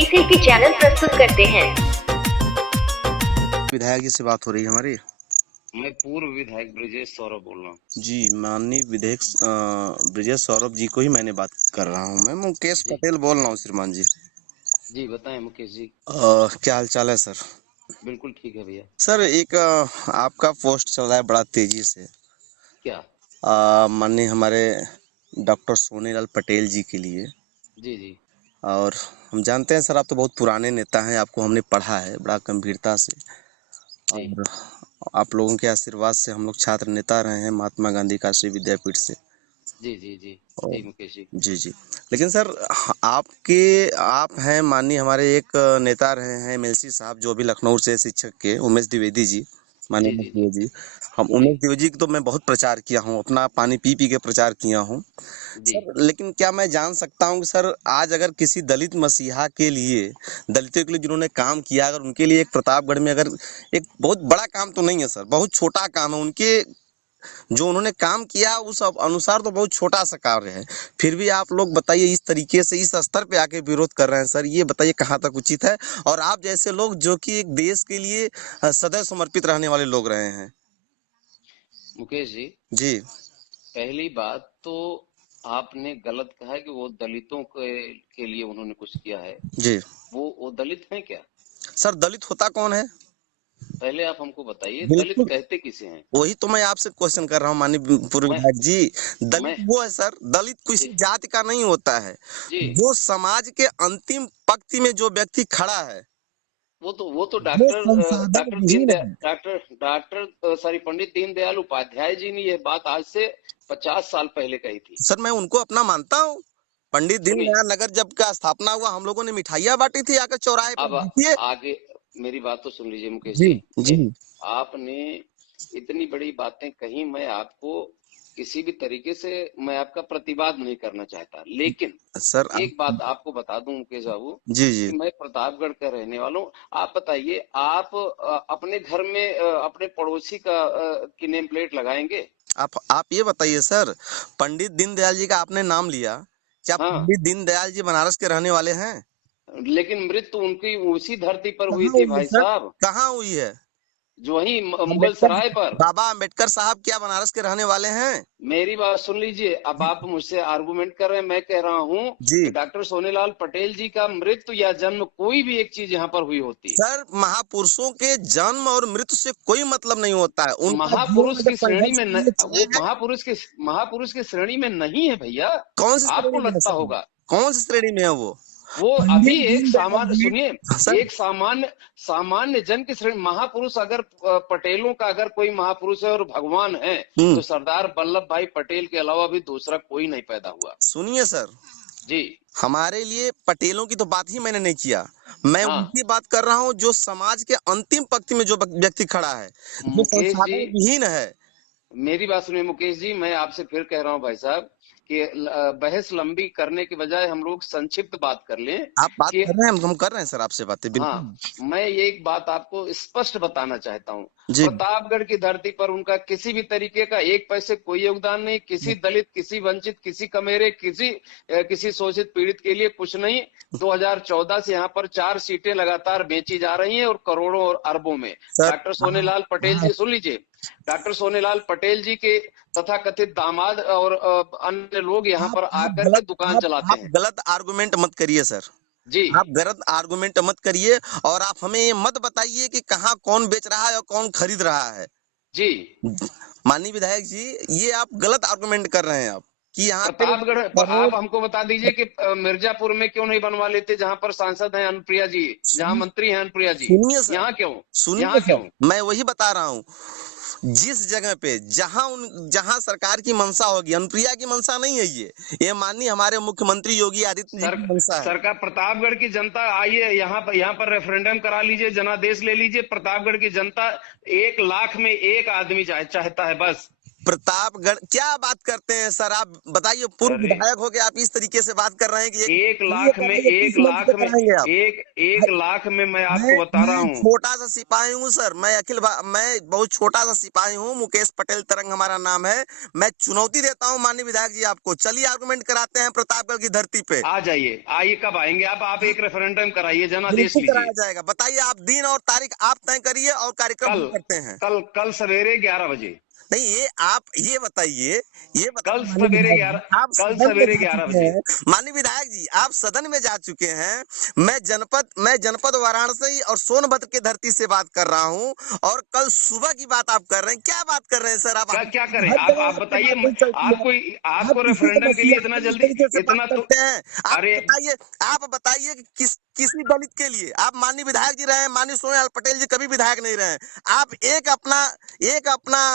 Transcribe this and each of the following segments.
ACP channel प्रस्तुत करते हैं। विधायक जी से बात हो रही है हमारी। मैं पूर्व विधायक ब्रजेश सौरभ बोल रहा हूँ। जी, माननीय विधायक ब्रजेश सौरभ जी को ही मैंने बात कर रहा हूँ। मैं मुकेश पटेल बोल रहा हूँ श्रीमान जी। जी बताएं मुकेश जी। क्या हाल चाल है सर? बिल्कुल ठीक है भैया। सर एक आपका पोस्ट चल रहा है बड़ा तेजी से। क्या? माननीय हमारे डॉक्टर सोनीलाल पटेल जी के लिए। जी जी। और हम जानते हैं सर, आप तो बहुत पुराने नेता हैं, आपको हमने पढ़ा है बड़ा गंभीरता से। जी और आप लोगों के आशीर्वाद से हम लोग छात्र नेता रहे हैं महात्मा गांधी काशी विद्यापीठ से। जी जी जी और जी मुकेश जी। जी जी, लेकिन सर आप हैं माननीय हमारे एक नेता रहे हैं एमएलसी साहब, जो भी लखनऊ से शिक्षक के उमेश द्विवेदी जी, माननीय जी उमेश जी जी द्विवेदी जी। हम जी उमेश द्विवेदी की तो मैं बहुत प्रचार किया हूँ, अपना पानी पी पी के प्रचार किया हूँ जी। सर। लेकिन क्या मैं जान सकता हूँ कि सर आज अगर किसी दलित मसीहा के लिए, दलितों के लिए जिन्होंने काम किया, अगर उनके लिए एक प्रतापगढ़ में अगर एक बहुत बड़ा काम तो नहीं है सर, बहुत छोटा काम है, उनके जो उन्होंने काम किया उस अनुसार तो बहुत छोटा सा कार्य है, फिर भी आप लोग बताइए इस तरीके से इस स्तर पे आके विरोध कर रहे हैं सर, ये बताइए कहाँ तक उचित है? और आप जैसे लोग जो कि एक देश के लिए सदैव समर्पित रहने वाले लोग रहे हैं। मुकेश जी, जी पहली बात तो आपने गलत कहा है कि वो दलितों के लिए उन्होंने कुछ किया है। जी वो दलित हैं क्या? सर, दलित होता कौन है? पहले आप हमको बताइए, दलित बिल्कुल, कहते किसे हैं? वही तो मैं आपसे क्वेश्चन कर रहा हूँ माननीय पूर्व मैं विधायक जी। दलित मैं वो है सर, दलित जी किसी जाति का नहीं होता है, जी। जो समाज के अंतिम पंक्ति में जो व्यक्ति खड़ा है, वो तो जो डॉक्टर संसाधन डॉक्टर विहीन है। डॉक्टर सॉरी पंडित दीनदयाल उपाध्याय जी ने यह बात आज से 50 साल पहले कही थी। सर मैं उनको अपना मानता हूँ। पंडित सुनिए, दीनदयाल नगर जब का स्थापना हुआ, हम लोगों ने मिठाइयाँ बांटी थी आकर चौराहे पर, अब देखिए। आगे मेरी बात तो सुन लीजिए मुकेश जी जी। जी आपने इतनी बड़ी बातें कही, मैं आपको किसी भी तरीके से मैं आपका प्रतिवाद नहीं करना चाहता, लेकिन सर एक बात आपको बता दूं मुकेश बाबू जी जी। कि मैं प्रतापगढ़ का रहने वाला हूँ। आप बताइए, आप अपने घर में अपने पड़ोसी की नेम प्लेट लगाएंगे? आप ये बताइए सर, पंडित दीनदयाल जी का आपने नाम लिया, क्या हाँ, पंडित दीनदयाल जी बनारस के रहने वाले हैं? लेकिन मृत्यु उनकी उसी धरती पर हुई कहाँ थी हुई है भाई सर? साहब, कहाँ हुई है? जो वही मुगल अम्बेडकर सराय पर। बाबा अम्बेडकर साहब क्या बनारस के रहने वाले हैं? मेरी बात सुन लीजिए, अब आप मुझसे आर्गुमेंट कर रहे हैं, मैं कह रहा हूं जी कि डॉक्टर सोनीलाल पटेल जी का मृत्यु या जन्म कोई भी एक चीज यहाँ पर हुई होती। सर, महापुरुषों के जन्म और मृत्यु से कोई मतलब नहीं होता है, उनका जीवन महापुरुष अगर की श्रेणी संघर्ष में के लिए वो चला है। महापुरुष की श्रेणी में नहीं है भैया। कौन सी आपको श्रेणी में है लगता सर? होगा कौन सी श्रेणी में है वो? वो अभी पंडित एक दीनदयाल सामान्य, जी। सुनिए, सर एक सामान्य जन की श्रेणी। महापुरुष अगर पटेलों का अगर कोई महापुरुष है और भगवान है, तो सरदार वल्लभ भाई पटेल के अलावा भी दूसरा कोई नहीं पैदा हुआ। सुनिए सर, जी हमारे लिए पटेलों की तो बात ही मैंने नहीं किया, मैं हाँ उनकी बात कर रहा हूँ जो समाज के अंतिम पंक्ति में जो व्यक्ति खड़ा है, जो मुकेश जी, संसाधन विहीन है। मेरी बात सुनिए मुकेश जी, मैं आपसे फिर कह रहा हूं भाई साहब कि बहस लंबी करने के बजाय हम लोग संक्षिप्त बात कर लें आप बात कि कर रहे हैं, हम कर रहे हैं सर आपसे बातें, हाँ, बिल्कुल। मैं ये एक बात आपको स्पष्ट बताना चाहता हूँ। जी प्रतापगढ़ की धरती पर उनका किसी भी तरीके का एक पैसे कोई योगदान नहीं, किसी दलित, किसी वंचित, किसी कमेरे, किसी शोषित पीड़ित के लिए कुछ नहीं। 2014 से यहाँ पर 4 सीटें लगातार बेची जा रही हैं और करोड़ों और अरबों में। सर। डॉक्टर सोनेलाल पटेल जी, सुन लीजिए, डॉक्टर सोनेलाल पटेल जी के तथाकथित दामाद और अन्य लोग यहाँ पर आकर के दुकान चलाते आप हैं। गलत आर्गुमेंट मत करिए सर, जी आप गलत आर्गुमेंट मत करिए। और आप हमें ये मत बताइए कि कहाँ कौन बेच रहा है और कौन खरीद रहा है। जी। माननीय विधायक जी, ये आप गलत आर्गुमेंट कर रहे हैं आप, कि यहाँ पे प्रतापगढ़ करोड़। आप हमको बता दीजिए कि मिर्जापुर में क्यों नहीं बनवा लेते, जहां पर सांसद हैं अनुप्रिया जी, जहां मंत्री हैं अनुप्रिया जी? सुनिए सर, यहाँ क्यों? सुनिए यहाँ सर, क्यों? मैं वही बता रहा हूँ, जिस जगह पे जहां सरकार की मंशा होगी, अनुप्रिया की मंशा नहीं है ये माननीय हमारे मुख्यमंत्री योगी आदित्य जी सर की मंशा है। सरकार, प्रतापगढ़ की जनता, आइए यहाँ पर रेफरेंडम करा लीजिए, जनादेश ले लीजिए। प्रतापगढ़ की जनता 1 लाख में 1 आदमी चाहता है बस। प्रतापगढ़ क्या बात करते हैं सर? आप बताइए, पूर्व अरे विधायक हो के आप इस तरीके से बात कर रहे हैं कि एक ये लाख में कराएंगे, 30 मंथ पे कराएंगे आप? एक लाख में मैं आपको बता रहा मैं हूँ। छोटा सा सिपाही हूँ सर, मैं बहुत छोटा सा सिपाही हूँ, मुकेश पटेल तरंग हमारा नाम है। मैं चुनौती देता हूँ माननीय विधायक जी आपको, चलिए आर्गुमेंट कराते हैं प्रतापगढ़ की धरती पे। आ जाइए, आइए, कब आएंगे आप एक रेफरेंडम कराइए, जनादेश बिल्कुल कराया लीजिए। जाएगा, बताइए आप दिन और तारीख आप तय करिए और कार्यक्रम कल हम करते हैं। कल सवेरे 11 बजे। नहीं, ये आप ये बताइए कल माननीय सवेरे विधायक जी, 11 आप कल सदन में सवेरे जा 11 चुके बजे। हैं। माननीय विधायक जी, आप सदन में जा चुके हैं। मैं जनपद वाराणसी और सोनभद्र की धरती से बात कर रहा हूँ, और कल सुबह की बात आप कर रहे हैं। क्या बात कर रहे हैं सर आप? क्या करें? हर जगह आप आपकी बताइए, बात नहीं चलती है। आप आपको किसी के रेफरेंडम के लिए मसीहा इतना को इस जल्दी, तरीके से बात इतना तो, करते हैं। अरे आप बताइए कि किसी दलित के लिए आप माननीय विधायक जी रहे हैं, माननीय सोनीलाल पटेल जी कभी विधायक नहीं रहे। आप एक अपना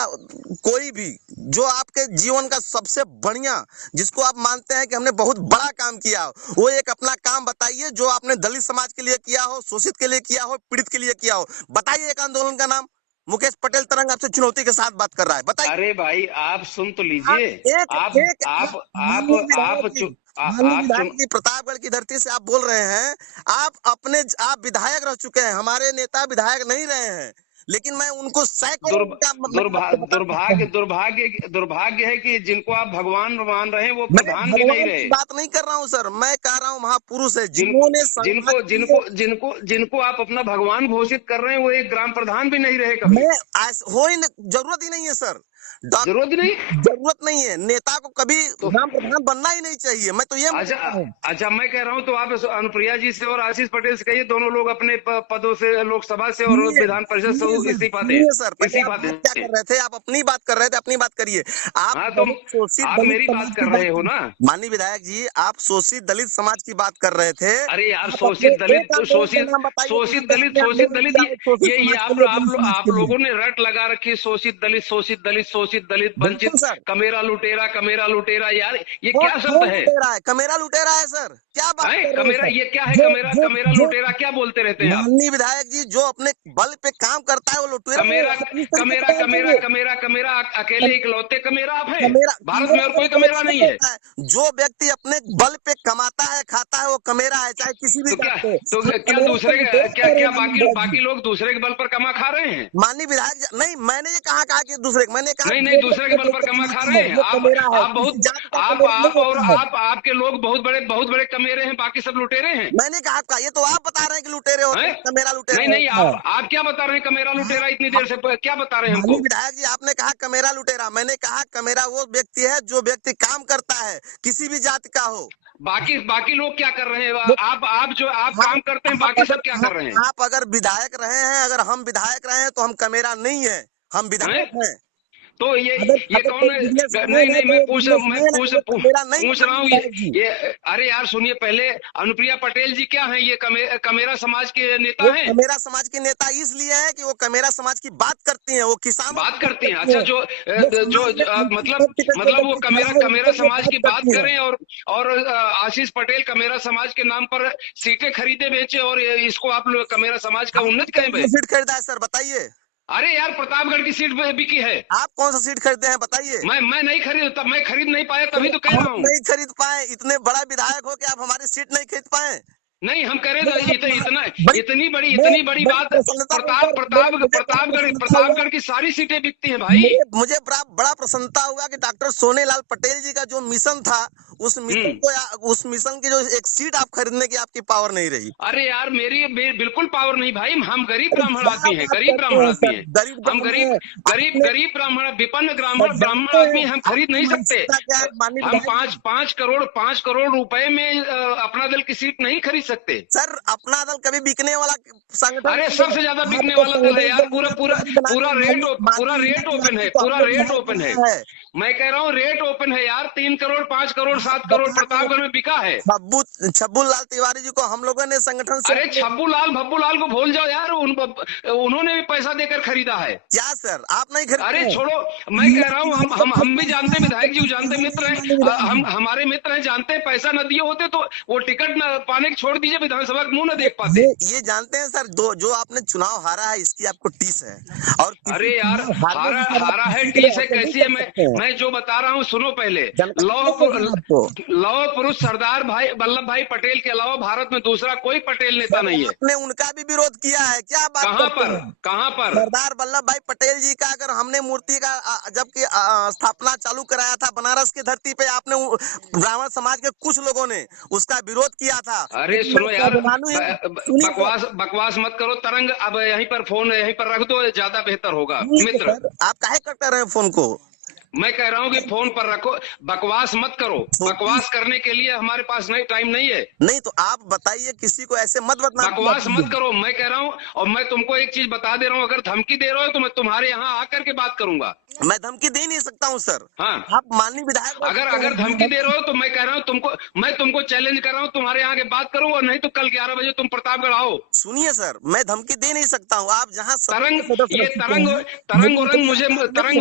कोई भी जो आपके जीवन का सबसे बढ़िया, जिसको आप मानते हैं कि हमने बहुत बड़ा काम किया हो, वो एक अपना काम बताइए जो आपने दलित समाज के लिए किया हो, शोषित के लिए किया हो, पीड़ित के लिए किया हो। बताइए एक आंदोलन का नाम। मुकेश पटेल तरंग आपसे चुनौती के साथ बात कर रहा है, बताइए। अरे भाई, आप सुन तो आप लीजिए। एक आप एक आप आप आप माननीय विधायक आप जी, चु, आ, माननीय आप विधायक चुन जी, प्रतापगढ़ की धरती से आप बोल रहे हैं। आप विधायक रह चुके हैं, हमारे नेता विधायक नहीं रहे हैं, लेकिन मैं उनको सैकड़ों दुर्भ उनका मैं दुर्भा आपको बता सकता हूँ। दुर्भाग्य है कि जिनको आप भगवान मान रहे हैं वो मैं प्रधान भी नहीं भगवान की रहे। बात नहीं कर रहा हूँ सर, मैं कह रहा हूँ महापुरुष है जिनको जिन्होंने समाज जिनको के लिए। जिनको जिनको जिनको आप अपना भगवान घोषित कर रहे हैं, वो एक ग्राम प्रधान भी नहीं रहे कभी। मैं हो ही जरूरत ही नहीं है सर। जरूरत ही नहीं। जरूरत नहीं है, नेता को कभी तो ग्राम प्रधान बनना ही नहीं चाहिए, मैं तो ये अच्छा, मानता हूँ। अच्छा, मैं कह रहा हूं तो आप अनुप्रिया जी से और आशीष पटेल से कहिए, दोनों लोग अपने पदों से, लोकसभा से और सुनिए विधान परिषद सुनिए से सर, इस्तीफा दें। सुनिए सर, पहले आप इस्तीफा बात क्या दें। कर रहे थे? आप अपनी बात कर रहे थे, अपनी बात करिए। आप हाँ, तो बहुत शोषित आप दलित मेरी बात समाज की कर बात रहे हो कर, ना। माननीय विधायक जी आप शोषित दलित समाज की बात कर रहे थे। अरे यार, आप अपने एक आंदोलन का नाम बताइए जहाँ पे आपने शोषित आंदोलन दलित, किया हो शोषित ये समाज के लिए, दलित समाज आप के लिए। लोगों ने रट लगा रखी है, शोषित दलित, शोषित दलित, शोषित दलित, बिल्कुल वंचित, सर। कमेरा लुटेरा, यार ये कौन क्या शब्द कौन है? लुटेरा है? कमेरा लुटेरा है सर? क्या बात हैं? कर रहे हैं कमेरा, सर? ये क्या है? जो जो कमेरा जो लुटेरा क्या बोलते रहते हैं आप? माननीय विधायक जी जो अपने बल पे काम करता है वो लुटेरा है, कमेरा आप इस तरीके कमेरा से बयान कमेरा देंगे? कमेरा कमेरा अकेले इकलौते कमेरा आप हैं? कमेरा भारत में कमेरा और तो कोई कमेरा कमेरा नहीं नहीं है। होता है। जो व्यक्ति अपने बल पे कमाता है खाता है वो कमेरा है, चाहे किसी भी तो जात पे। आप क्या कमेरा को दूसरे लुटेरा कह रहे हैं माननीय विधायक जी। बाकी लोग दूसरे के बल पर कमा खा रहे हैं? माननीय विधायक जी, नहीं मैंने ये कहा कि दूसरे, मैंने कहा नहीं नहीं, जो भी दूसरे के अपने बल दिल पर पे कमा खा कमाता रहे है हैं। वो कमेरा है, आप किसी बहुत जात का कमेरा नहीं होता है। आपके लोग बहुत बड़े कमेरे हैं, बाकी सब लुटेरे हैं। मैंने कहा आपका, ये तो आप बता रहे हैं कि लुटेरे होते हैं? हैं, कमेरा नहीं लुटेरा नहीं, होता है। आप क्या बता रहे हैं? कमेरा लुटेरा इतनी आप देर से क्या बता रहे हैं माननीय हमको? विधायक जी आपने कहा कमेरा लुटेरा, मैंने कहा कमेरा वो व्यक्ति है जो व्यक्ति काम करता है किसी भी जाति का हो। बाकी लोग क्या कर रहे हैं? वो आप आप काम करते हैं, बाकी सब क्या कर रहे हैं? आप अगर विधायक रहे हैं, अगर हम विधायक रहे हैं तो हम कमेरा नहीं है, हम हैं? विधायक हैं। तो अगर ये अगर कौन कोई है? बिजनेसमैन है नहीं, तो वो बिजनेसमैन है, वो कमेरा नहीं पूछ है रहा माननीय हूँ विधायक जी। ये अरे यार सुनिए पहले, अनुप्रिया पटेल जी क्या हैं? ये कमेरा समाज के नेता वो हैं? कमेरा समाज की नेता इसलिए है कि वो कमेरा समाज की बात करती हैं, वो किसानों की बात बात करती हैं? करती अच्छा, हैं, जो समाज में मतलब अनएम्प्लॉयड जो वो व्यक्ति खड़ा है कमेरा उनके लिए समाज की बात बात करती हैं। करें, और आशीष पटेल कमेरा समाज के नाम पर सीटें खरीदे बेचे, और इसको आप लोग कमेरा समाज का आपने उन्नत कौन कहें? सा सीट खरीदा है सर, बताइए? अरे यार, प्रतापगढ़ की सीट बिकी है। आप कौन सा सीट खरीदे हैं, बताइए? मैं नहीं खरीद, तब मैं खरीद नहीं पाया, तो तभी तो कह आप रहा हूँ। नहीं खरीद पाए, इतने बड़ा विधायक हो कि आप हमारी सीट नहीं खरीद पाए? नहीं, हम करें ये आप इतना, बड़ी इतनी बड़ी बड़ी बात। प्रसन्नता हुई सर, मुझे बड़ा प्रसन्नता हुआ। प्रतापगढ़ की सारी सीटें बिकती हैं भाई। मुझे बड़ा प्रसन्नता हुआ कि डॉक्टर सोनेलाल पटेल जी का जो मिशन था, उस मिशन हम्म। को, उस मिशन की जो एक सीट आप खरीदने की आपकी पावर नहीं रही। अरे यार, बिल्कुल पावर नहीं भाई, हम गरीब अरे ब्राह्मण क्या आदमी हैं, बात गरीब करते ब्राह्मण हैं आदमी सर, हैं। गरीब हम ब्राह्मण है आपने। गरीब ब्राह्मण, विपन्न सर ब्राह्मण जानते हैं आदमी, हम खरीद आपकी नहीं सकते। मानसिकता क्या है माननीय हम विधायक जी? 5 करोड़ रुपए में अपना दल की सीट नहीं खरीद सकते। सर अपना दल कभी बिकने वाला संगठन अरे नहीं है। सबसे ज्यादा बिकने आपको वाला दल है संगठन यार, को मुख्यमंत्री बना के पूरा माननीय रेट विधायक जी ओपन है, आपको तो हमने विधायक ओपन है। बनाया है। मैं कह रहा हूँ रेट ओपन है यार, 3 करोड़ 5 करोड़ 6-7 करोड़ प्रतापगढ़ में बिका है। छब्बू लाल तिवारी जी को हम लोगों ने संगठन से, अरे छब्बू लाल को भूल जाओ यार, उन्होंने भी पैसा देकर खरीदा है। क्या सर आप नहीं खरीदते? अरे छोड़ो, मैं कह रहा हूँ हम भी जानते, विधायक जी जानते, मित्र हैं, हम हमारे मित्र हैं, जानते हैं पैसा न दिए होते तो वो टिकट न पाने के छोड़ दीजिए, विधानसभा का मुंह न देख पाते। ये जानते हैं सर, जो आपने चुनाव हारा है इसकी आपको टीस है। और अरे यार हारा है, टीस है, कैसी है? मैं जो बता रहा हूँ सुनो पहले। लौह पुरुष सरदार भाई वल्लभ भाई पटेल के अलावा भारत में दूसरा कोई पटेल नेता नहीं है। आपने उनका भी विरोध किया है क्या? बात कहाँ पर? सरदार वल्लभ भाई पटेल जी का अगर हमने मूर्ति का जबकि स्थापना चालू कराया था बनारस की धरती पे, आपने ब्राह्मण समाज के कुछ लोगों ने उसका विरोध किया था। अरे सुनो यार, बकवास मत करो तरंग, अब यहीं पर फोन यहीं पर रख दो, ज्यादा बेहतर होगा। मित्र आप काहे कट कर रहे हैं फोन को? मैं कह रहा हूँ कि फोन पर रखो, बकवास मत करो। बकवास करने के लिए हमारे पास टाइम नहीं है। नहीं तो आप बताइए, किसी को ऐसे मत बताना, बकवास मत करो, मैं कह रहा हूँ। और मैं तुमको एक चीज बता दे रहा हूँ, अगर धमकी दे रहे हो तो मैं तुम्हारे यहाँ आकर के बात करूंगा। मैं धमकी दे नहीं सकता हूँ सर। हाँ, आप माननीय विधायक, अगर धमकी दे रहे हो तो मैं कह रहा हूँ मैं तुमको चैलेंज कर रहा हूँ, तुम्हारे यहाँ के बात करूँ, और नहीं तो कल 11 बजे तुम प्रतापगढ़ आओ। सुनिए सर, मैं धमकी दे नहीं सकता हूँ। आप जहाँ तरंग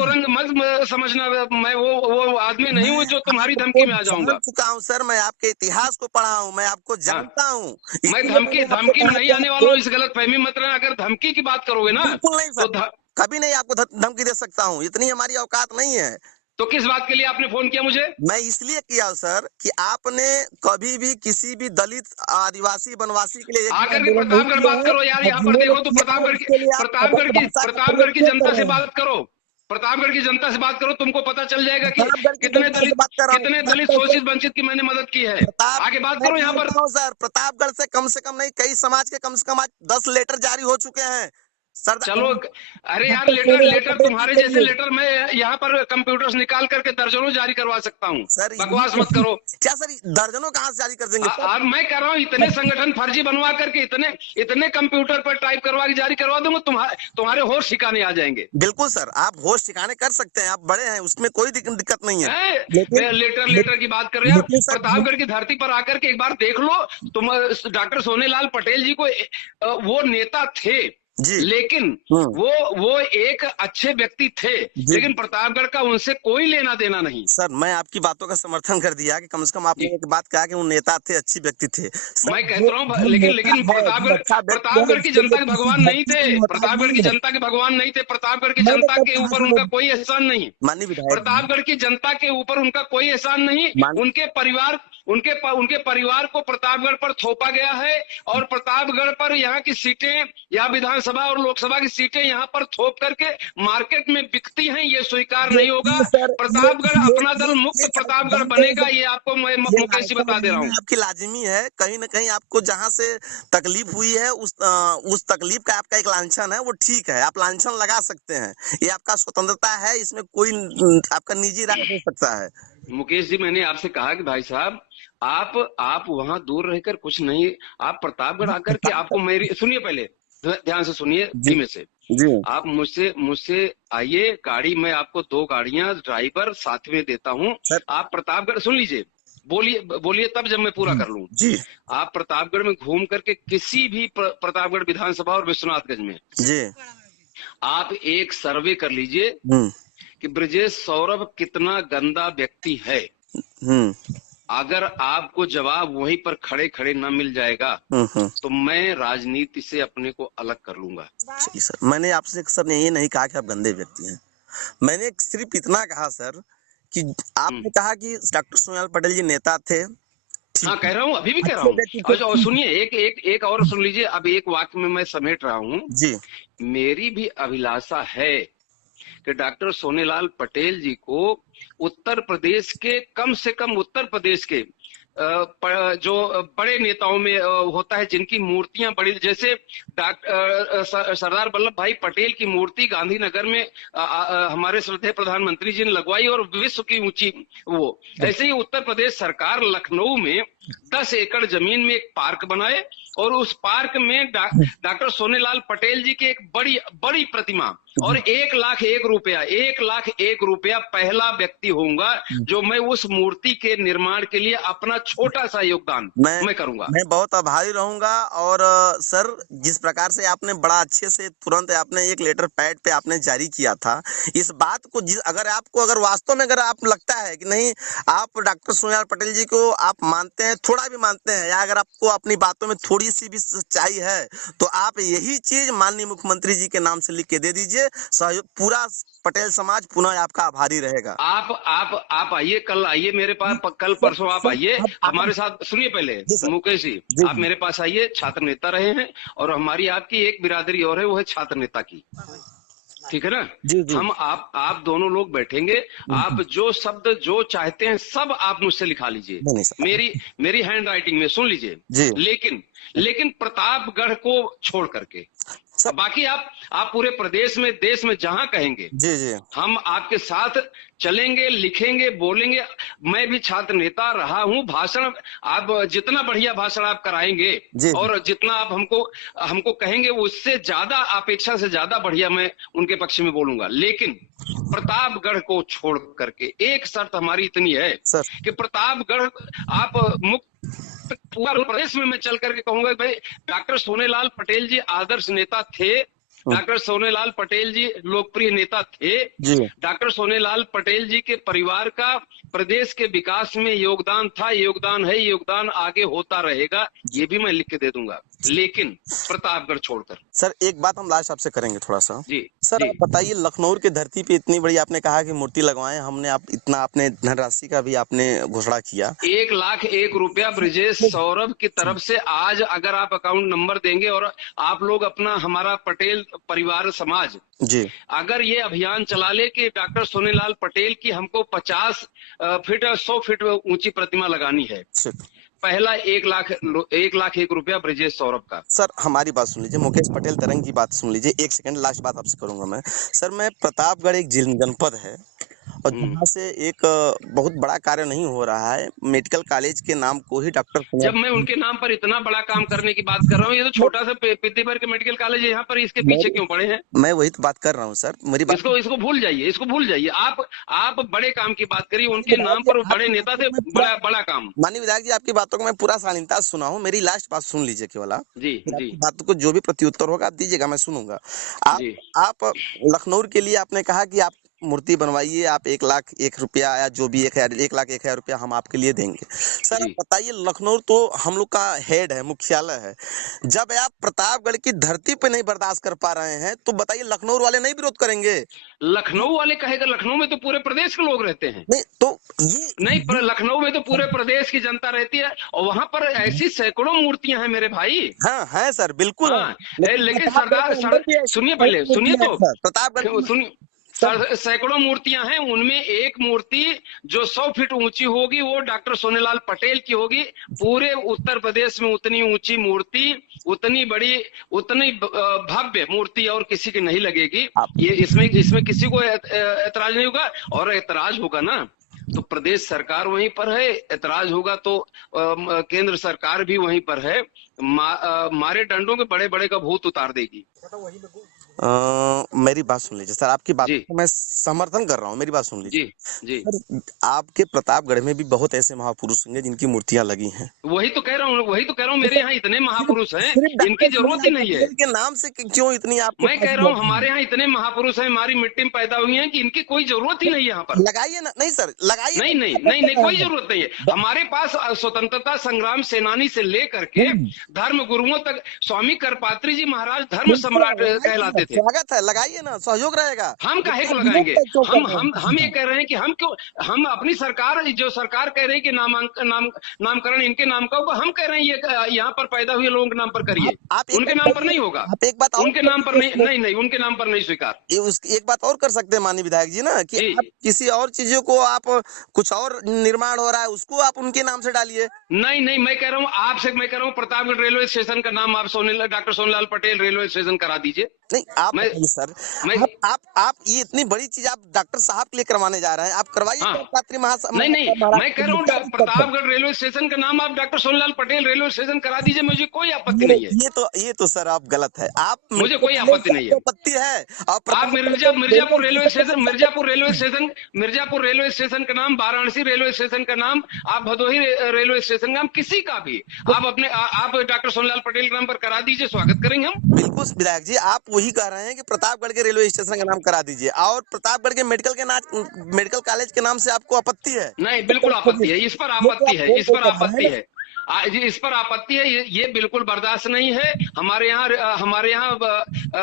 रंग मत समझना, मैं वो आदमी नहीं हूँ जो तुम्हारी धमकी में आ जाऊंगा। चुका हूँ सर, मैं आपके इतिहास को पढ़ा हूँ, मैं आपको जानता हूँ। मैं धमकी में नहीं आने वाला हूँ, इस गलत फहमी मत रहना। अगर धमकी की बात करोगे ना तो कभी नहीं आपको धमकी दे सकता हूँ, इतनी हमारी औकात नहीं है। तो किस बात के लिए आपने फोन किया मुझे? मैं इसलिए किया सर कि आपने कभी भी किसी भी दलित आदिवासी वनवासी के लिए आकर के प्रतापगढ़ बात करो यार। यहाँ पर देखो तो प्रतापगढ़ की जनता से बात करो, प्रतापगढ़ की जनता से बात करो, तुमको पता चल जाएगा कि कितने दलित शोषित वंचित की मैंने मदद की है। आगे बात करो यहाँ पर। सर प्रतापगढ़ से कम नहीं, कई समाज के कम से कम आज 10 लेटर जारी हो चुके हैं। चलो, अरे यार लेटर तुम्हारे जैसे लेटर मैं यहाँ पर कंप्यूटर से निकाल करके दर्जनों जारी करवा सकता हूँ। बकवास मत करो। क्या सर दर्जनों कहाँ से जारी कर देंगे? मैं कह रहा हूँ इतने संगठन फर्जी बनवा करके इतने कंप्यूटर पर टाइप करवा के जारी करवा दूंगा, तुम्हारे होश ठिकाने आ जाएंगे। बिल्कुल सर, आप होश ठिकाने कर सकते हैं, आप बड़े हैं, उसमें कोई दिक्कत नहीं है। लेटर की बात कर रहे हैं। प्रतापगढ़ की धरती पर आकर के एक बार देख लो, तुम डॉक्टर सोनेलाल पटेल जी को, वो नेता थे लेकिन वो एक अच्छे व्यक्ति थे, लेकिन प्रतापगढ़ का उनसे कोई लेना देना नहीं। सर मैं आपकी बातों का समर्थन कर दिया कि कम से कम आपने एक बात कहा कि वो नेता थे, अच्छी व्यक्ति थे। मैं कहता हूँ लेकिन प्रतापगढ़ की जनता के भगवान नहीं थे। प्रतापगढ़ की जनता के भगवान नहीं थे। प्रतापगढ़ की जनता के ऊपर उनका कोई एहसान नहीं। प्रतापगढ़ की जनता के ऊपर उनका कोई एहसान नहीं। उनके परिवार को प्रतापगढ़ पर थोपा गया है, और प्रतापगढ़ पर यहाँ की सीटें या विधानसभा और लोकसभा की सीटें यहाँ पर थोप करके मार्केट में बिकती हैं, ये स्वीकार नहीं होगा। प्रतापगढ़ अपना दल मुक्त प्रतापगढ़ बनेगा, ये आपको मैं मौके से बता दे रहा हूँ। आपकी लाजिमी है, कहीं ना कहीं आपको जहाँ से तकलीफ हुई है उस तकलीफ का आपका एक लांछन है, वो ठीक है, आप लांछन लगा सकते हैं, ये आपका स्वतंत्रता है, इसमें कोई आपका निजी राय हो सकता है। मुकेश जी, मैंने आपसे कहा कि भाई साहब आप वहां दूर रहकर कुछ नहीं, आप प्रतापगढ़ आकर के, आपको मेरी सुनिए, पहले ध्यान से सुनिए धीमे से जी। आप मुझसे आइए, गाड़ी मैं आपको 2 गाड़ियां ड्राइवर साथ में देता हूँ। आप प्रतापगढ़ सुन लीजिए, बोलिए तब जब मैं पूरा कर लूं जी। आप प्रतापगढ़ में घूम करके किसी भी प्रतापगढ़ विधानसभा और विश्वनाथगंज में जी आप एक सर्वे कर लीजिए कि ब्रजेश सौरभ कितना गंदा व्यक्ति है। अगर आपको जवाब वहीं पर खड़े खड़े न मिल जाएगा तो मैं राजनीति से अपने को अलग कर लूंगा। सर मैंने आपसे सर ने ये नहीं कहा कि आप गंदे व्यक्ति हैं, मैंने सिर्फ इतना कहा सर कि आपने कहा कि डॉक्टर सोनेलाल पटेल जी नेता थे। हाँ, कह रहा हूँ, अभी भी कह रहा हूँ। अच्छा, और सुनिए, एक और सुन लीजिए। अब एक वाक्य में मैं समेट रहा हूँ जी। मेरी भी अभिलाषा है कि डॉक्टर सोनेलाल पटेल जी को उत्तर प्रदेश के, कम से कम उत्तर प्रदेश के जो बड़े नेताओं में होता है, जिनकी मूर्तियां बड़ी, जैसे सरदार वल्लभ भाई पटेल की मूर्ति गांधीनगर में हमारे श्रद्धेय प्रधानमंत्री जी ने लगवाई और विश्व की ऊंची वो, ऐसे ही उत्तर प्रदेश सरकार लखनऊ में 10 एकड़ जमीन में एक पार्क बनाए और उस पार्क में डॉक्टर सोनेलाल पटेल जी की एक बड़ी प्रतिमा और 1,01,000 पहला व्यक्ति होऊंगा जो मैं उस मूर्ति के निर्माण के लिए अपना छोटा सा योगदान मैं करूंगा। मैं बहुत आभारी रहूंगा। और सर, जिस प्रकार से आपने बड़ा अच्छे से तुरंत आपने एक लेटर पैड पे आपने जारी किया था, इस बात को अगर वास्तव में अगर आप लगता है कि नहीं, आप डॉक्टर सोनीलाल पटेल जी को आप मानते हैं, थोड़ा भी मानते हैं, या अगर आपको अपनी बातों में थोड़ी सी भी सच्चाई है, तो आप यही चीज माननीय मुख्यमंत्री जी के नाम से लिख के दे दीजिए। सहयोग पूरा पटेल समाज पुनः आपका आभारी रहेगा। आप आइए, कल आइए मेरे पास, कल परसों आप आइए हमारे साथ। सुनिए पहले मुकेश जी, आप मेरे पास आइए, छात्र नेता रहे हैं, और हमारी आपकी एक बिरादरी और है, वो है छात्र नेता की, ठीक है ना? जी जी। हम आप दोनों लोग बैठेंगे, आप जो शब्द जो चाहते हैं सब आप मुझसे लिखा लीजिए, मेरी हैंड राइटिंग में, सुन लीजिए। लेकिन प्रतापगढ़ को छोड़ करके बाकी आप पूरे प्रदेश में, देश में जहां कहेंगे जी जी, हम आपके साथ चलेंगे, लिखेंगे, बोलेंगे। मैं भी छात्र नेता रहा हूं। भाषण आप जितना बढ़िया भाषण आप कराएंगे और जितना आप हमको कहेंगे, उससे ज्यादा, अपेक्षा से ज्यादा बढ़िया मैं उनके पक्ष में बोलूंगा। लेकिन प्रतापगढ़ को छोड़ करके एक शर्त हमारी इतनी है कि प्रतापगढ़ आप मुक्त पूरा प्रदेश में मैं चल करके कहूंगा भाई, डॉक्टर सोनीलाल पटेल जी आदर्श नेता थे, डॉक्टर सोनीलाल पटेल जी लोकप्रिय नेता थे, डॉक्टर सोनीलाल पटेल जी के परिवार का प्रदेश के विकास में योगदान था, योगदान है, योगदान आगे होता रहेगा, ये भी मैं लिख के दे दूंगा। लेकिन प्रतापगढ़ छोड़कर। सर, एक बात हम लास्ट आपसे करेंगे थोड़ा सा। जी सर, आप बताइए, लखनऊ की धरती पे इतनी बड़ी आपने कहा कि मूर्ति लगवाएं, हमने आप इतना आपने धनराशि का भी आपने घोषणा किया, 1,01,000 ब्रिजेश सौरभ की तरफ से। आज अगर आप अकाउंट नंबर देंगे और आप लोग अपना, हमारा पटेल परिवार समाज जी, अगर ये अभियान चला ले कि डॉक्टर सोनीलाल पटेल की हमको 50 फीट 100 फीट ऊंची प्रतिमा लगानी है, पहला 1,01,000 ब्रिजेश सौरभ का। सर, हमारी बात सुन लीजिए, मुकेश पटेल तरंग की बात सुन लीजिए, एक सेकंड, लास्ट बात आपसे करूंगा मैं। सर, मैं प्रतापगढ़ एक जनपद है और जहाँ से एक बहुत बड़ा कार्य नहीं हो रहा है, मेडिकल कॉलेज के नाम को ही डॉक्टर, जब मैं उनके नाम पर इतना बड़ा काम करने की बात कर रहा हूँ, ये तो छोटा सा पिद्दी भर के मेडिकल कॉलेज है, यहाँ पर इसके पीछे क्यों पड़े हैं? मैं वही तो बात कर रहा हूँ सर, मेरी बात इसको भूल जाइए, इसको भूल जाइए। आप बड़े काम की बात करिए, उनके नाम पर बड़े नेता थे, बड़ा काम। माननीय विधायक जी, आपकी बातों को मैं पूरा शालीनता से सुना हूँ, मेरी लास्ट बात सुन लीजिए केवल आप। जी बात को जो भी प्रत्युत्तर होगा आप दीजिएगा, मैं सुनूंगा। आप लखनऊ के लिए आपने कहा कि आप मूर्ति बनवाइए, आप 1,01,000 या जो भी 1,01,000 रुपया हम आपके लिए देंगे। सर, आप बताइए, लखनऊ तो हम लोग का हेड है, मुख्यालय है, जब आप प्रतापगढ़ की धरती पे नहीं बर्दाश्त कर पा रहे हैं, तो बताइए लखनऊ वाले नहीं विरोध करेंगे? लखनऊ वाले कहेगा, लखनऊ में तो पूरे प्रदेश के लोग रहते हैं। नहीं तो ये नहीं, पर लखनऊ में तो पूरे प्रदेश की जनता रहती है, और वहां पर ऐसी सैकड़ों मूर्तियां हैं मेरे भाई। हाँ है सर, बिल्कुल। लेकिन सरदार, सुनिए पहले, सुनिए तो, प्रतापगढ़ सुनिए, सैकड़ों मूर्तियां हैं, उनमें एक मूर्ति जो 100 फीट ऊंची होगी वो डॉक्टर सोनीलाल पटेल की होगी। पूरे उत्तर प्रदेश में उतनी ऊंची मूर्ति, उतनी बड़ी, उतनी भव्य मूर्ति और किसी की नहीं लगेगी। ये इसमें किसी को एतराज नहीं होगा, और एतराज होगा ना तो प्रदेश सरकार वहीं पर है, एतराज होगा तो केंद्र सरकार भी वहीं पर है। मारे डंडों के बड़े बड़े का भूत उतार देगी। मेरी बात सुन लीजिए सर, आपकी बात को मैं समर्थन कर रहा हूँ, मेरी बात सुन लीजिए। जी सर, आपके प्रतापगढ़ में भी बहुत ऐसे महापुरुष हैं जिनकी मूर्तियां लगी हैं। वही तो कह रहा हूँ, मेरे यहाँ इतने महापुरुष हैं, इनकी जरूरत ही नहीं है। इनके नाम से क्यों इतनी आप? मैं कह रहा हूँ हमारे यहाँ इतने महापुरुष हैं, हमारी मिट्टी में पैदा हुई हैं कि इनकी कोई जरूरत ही नहीं है यहाँ पर। लगाइए ना। नहीं सर, लगाइए। नहीं, कोई जरूरत नहीं है। हमारे पास स्वतंत्रता संग्राम सेनानी से लेकर के धर्म गुरुओं तक, स्वामी करपात्री जी महाराज धर्म सम्राट कहलाते थे। स्वागत है, लगाइए ना, सहयोग रहेगा। हम काहे को लगाएंगे? हम ये कह रहे हैं कि हम अपनी सरकार, जो सरकार कह रही है कि नामकरण इनके नाम का होगा, हम कह रहे हैं ये यहाँ पर पैदा हुए लोगों के नाम पर करिए। उनके नाम पर नहीं होगा। आप एक बात, उनके नाम पर नहीं, उनके नाम पर नहीं स्वीकार। एक बात और कर सकते हैं माननीय विधायक जी ना, कि आप किसी और चीजों को, आप कुछ और निर्माण हो रहा है उसको आप उनके नाम से डालिए। नहीं, मैं कह रहा हूँ आपसे, मैं कह रहा हूँ प्रतापगढ़ रेलवे स्टेशन का नाम आप doctor Sonilal Patel railway station करा दीजिए। नहीं आप मैं बताइए सर, मैं आप ये इतनी बड़ी चीज आप डॉक्टर साहब के लिए करवाने जा रहे हैं, आप करवाइए हाँ प्रधानमंत्री नहीं नहीं, मैं कह रहा हूँ महाराष्ट्र। प्रतापगढ़ रेलवे स्टेशन का नाम आप doctor Sonlal Patel railway station करा दीजिए, मुझे कोई आपत्ति नहीं है। ये तो सर आप गलत है, आप मुझे मेडिकल कोई कॉलेज आपत्ति से नहीं आपको है। आपत्ति है और आप मिर्जापुर रेलवे स्टेशन का नाम, वाराणसी रेलवे स्टेशन का नाम, आप भदोही रेलवे स्टेशन का नाम, किसी का भी आप अपने आप डॉक्टर सोनलाल पटेल के नाम पर करा दीजिए, स्वागत करेंगे हम। बिल्कुल विधायक जी, आप वही कह रहे हैं कि प्रतापगढ़ के रेलवे स्टेशन का नाम करा दीजिए और प्रतापगढ़ के मेडिकल कॉलेज के नाम से आपको आपत्ति है। नहीं, बिल्कुल आपत्ति है, इस पर आपत्ति है, इस पर आपत्ति है, इस पर आपत्ति है, ये बिल्कुल बर्दाश्त नहीं है। हमारे यहाँ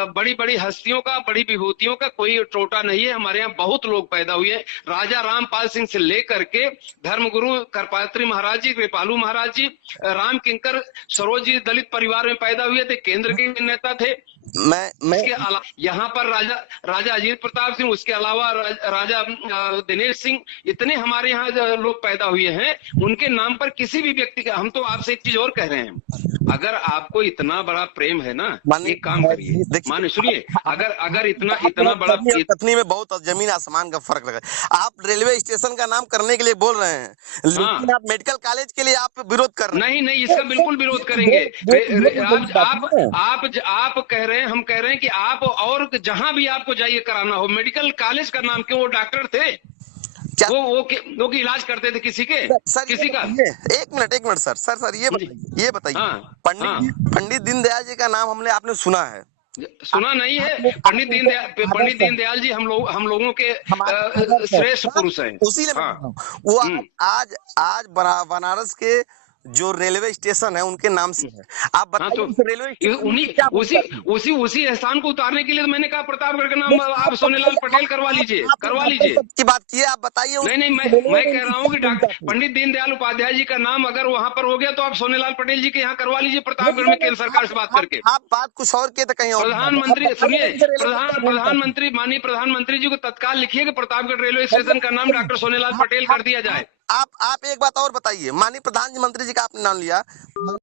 बड़ी बड़ी हस्तियों का, बड़ी विभूतियों का कोई टोटा नहीं है। हमारे यहाँ बहुत लोग पैदा हुए, राजा रामपाल सिंह से लेकर के धर्मगुरु करपात्री महाराज जी, कृपालू महाराज जी, राम किंकर सरोज जी दलित परिवार में पैदा हुए थे, केंद्र के नेता थे। इसके अलावा यहाँ पर राजा अजीत प्रताप सिंह, उसके अलावा राजा दिनेश सिंह, इतने हमारे यहाँ लोग पैदा हुए हैं, उनके नाम पर किसी भी व्यक्ति का। हम तो आपसे एक चीज और कह रहे हैं, अगर आपको इतना बड़ा प्रेम है ना, एक काम करिए, माने सुनिए, अगर इतना बड़ा, पत्नी में बहुत जमीन आसमान का फर्क लगा। आप रेलवे स्टेशन का नाम करने के लिए बोल रहे हैं, लेकिन आप मेडिकल कॉलेज के लिए आप विरोध कर रहे हैं। नहीं, इसका बिल्कुल विरोध करेंगे। आप कह रहे हैं, हम कह रहे हैं कि आप और जहां भी आपको जाइए कराना हो, मेडिकल कॉलेज का नाम क्यों? वो डॉक्टर थे, वो इलाज करते थे किसी के, किसी का। एक मिनट सर ये बताइए, हाँ, पंडित दीनदयाल जी का नाम आपने सुना है? सुना नहीं है। पंडित दीनदयाल जी हम लोगों के श्रेष्ठ पुरुष हैं। उसी लिए वो आज बनारस के जो रेलवे स्टेशन है उनके नाम से है। आप बताइए, तो रेलवे उसी एहसान को उतारने के लिए तो मैंने कहा प्रतापगढ़ का नाम आप सोनेलाल पटेल करवा लीजिए की बात की है। आप बताइए। नहीं, मैं कह रहा हूँ कि डॉक्टर पंडित दीनदयाल उपाध्याय जी का नाम अगर वहां पर हो गया तो आप सोनेलाल पटेल जी के यहाँ करवा लीजिए, प्रतापगढ़ में केंद्र सरकार से बात करके। आप बात कुछ और के तो कहीं और। प्रधानमंत्री सुनिए, माननीय प्रधानमंत्री जी को तत्काल लिखिए कि प्रतापगढ़ रेलवे स्टेशन का नाम डॉक्टर सोनेलाल पटेल कर दिया जाए। आप एक बात और बताइए, माननीय प्रधानमंत्री जी का आपने नाम लिया,